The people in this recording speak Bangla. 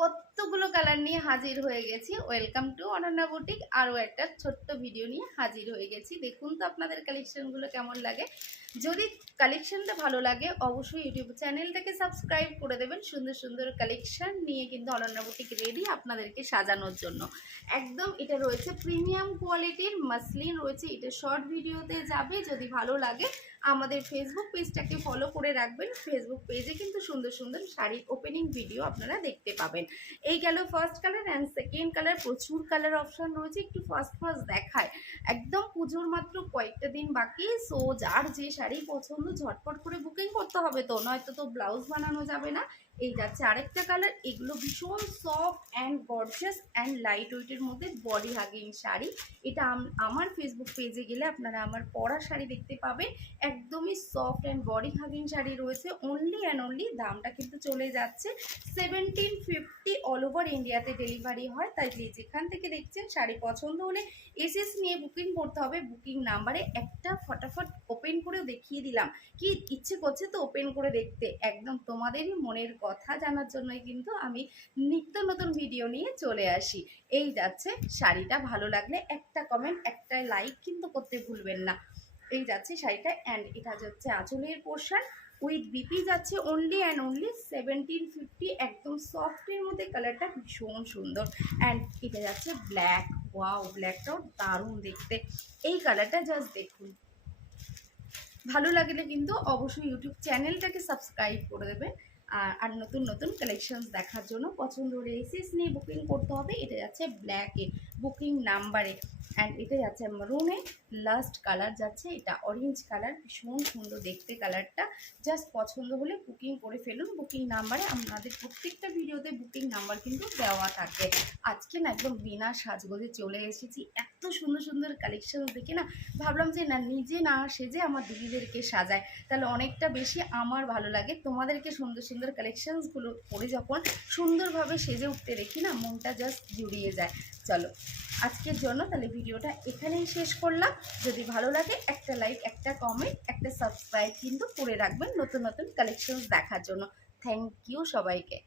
কতগুলো কালার নিয়ে হাজির হয়ে গেছি। Welcome to Ananya boutique. আরও একটা ছোট্ট ভিডিও নিয়ে হাজির হয়ে গেছি। দেখুন তো আপনাদের কালেকশনগুলো কেমন লাগে। যদি কালেকশনটা ভালো লাগে অবশ্যই ইউটিউব চ্যানেলটাকে সাবস্ক্রাইব করে দেবেন। সুন্দর সুন্দর কালেকশন নিয়ে কিন্তু অনন্যা বুটিক রেডি আপনাদেরকে সাজানোর জন্য। একদম এটা রয়েছে প্রিমিয়াম কোয়ালিটির মাসলিন রয়েছে। এটা শর্ট ভিডিওতে যাবে। যদি ভালো লাগে আমাদের ফেসবুক পেজটাকে ফলো করে রাখবেন। ফেসবুক পেজে কিন্তু সুন্দর সুন্দর শাড়ির ওপেনিং ভিডিও আপনারা দেখতে পাবেন। এই গেল first colour and second colour. প্রচুর কালার অপশান রয়েছে, একটু ফার্স্ট দেখায়। একদম পুজোর মাত্র কয়েকটা দিন বাকি। সো যার যে শাড়ি পছন্দ ঝটপট করে বুকিং করতে হবে, তো নয়তো তো ব্লাউজ বানানো যাবে না। এই যাচ্ছে আরেকটা কালার। এগুলো ভীষণ soft and gorgeous and light ওয়েটের মধ্যে বডি হাগিং শাড়ি। এটা আমার ফেসবুক পেজে গেলে আপনারা আমার পরা শাড়ি দেখতে পাবেন। একদমই soft and body hugging sari রয়েছে। অনলি অ্যান্ড অনলি দামটা কিন্তু চলে যাচ্ছে 1750। অল ওভার ইন্ডিয়াতে ডেলিভারি হয়। তাই যেখান থেকে দেখছেন শাড়ি পছন্দ হলে এসএস নিয়ে বুকিং করতে হবে। বুকিং নাম্বারে একটা ফটাফট ওপেন করেও দেখিয়ে দিলাম। কি ইচ্ছে করছে তো ওপেন করে দেখতে। একদম তোমাদেরই মনের কথা জানার জন্যই কিন্তু আমি নিত্য নতুন ভিডিও নিয়ে চলে আসি। এই যাচ্ছে শাড়িটা। ভালো লাগলে একটা কমেন্ট একটা লাইক কিন্তু করতে ভুলবেন না। এই যাচ্ছে শাড়িটা অ্যান্ড এটা যাচ্ছে আঁচলের পোর্শন উইথ বিপি যাচ্ছে অনলি অ্যান্ড অনলি 1750। একদম সফটের মধ্যে কালারটা ভীষণ সুন্দর। অ্যান্ড এটা যাচ্ছে ব্ল্যাক। ওয়াও, ব্ল্যাকটাও দারুণ দেখতে। এই কালারটা জাস্ট দেখুন। ভালো লাগলে কিন্তু অবশ্যই ইউটিউব চ্যানেলটাকে সাবস্ক্রাইব করে দেবেন। আর নতুন নতুন কালেকশনস দেখার জন্য পছন্দ হলে এসএস নিয়ে বুকিং করতে হবে। এটা যাচ্ছে ব্ল্যাকে বুকিং নাম্বারে অ্যান্ড এটা যাচ্ছে মারুনে। লাস্ট কালার যাচ্ছে এটা অরেঞ্জ কালার। ভীষণ সুন্দর দেখতে কালারটা। জাস্ট পছন্দ হলে বুকিং করে ফেলুন। বুকিং নাম্বারে আপনাদের প্রত্যেকটা ভিডিওতে বুকিং নাম্বার কিন্তু দেওয়া থাকে। আজকে না একদম বিনা সাজগোজে চলে এসেছি। এত সুন্দর সুন্দর কালেকশন দেখে না ভাবলাম যে না নিজে না সেজে আমার দিদিদেরকে সাজায়, তাহলে অনেকটা বেশি আমার ভালো লাগে। তোমাদেরকে সুন্দর সুন্দর কালেকশনসগুলো পরে যখন সুন্দরভাবে সেজে উঠতে দেখি না মনটা জাস্ট জুড়িয়ে যায়। চলো আজকের জন্য তাহলে ভিডিওটা এখানেই শেষ করলাম। যদি ভালো লাগে একটা লাইক একটা কমেন্ট একটা সাবস্ক্রাইব কিন্তু করে রাখবেন নতুন নতুন কালেকশনস দেখার জন্য। থ্যাংক ইউ সবাইকে।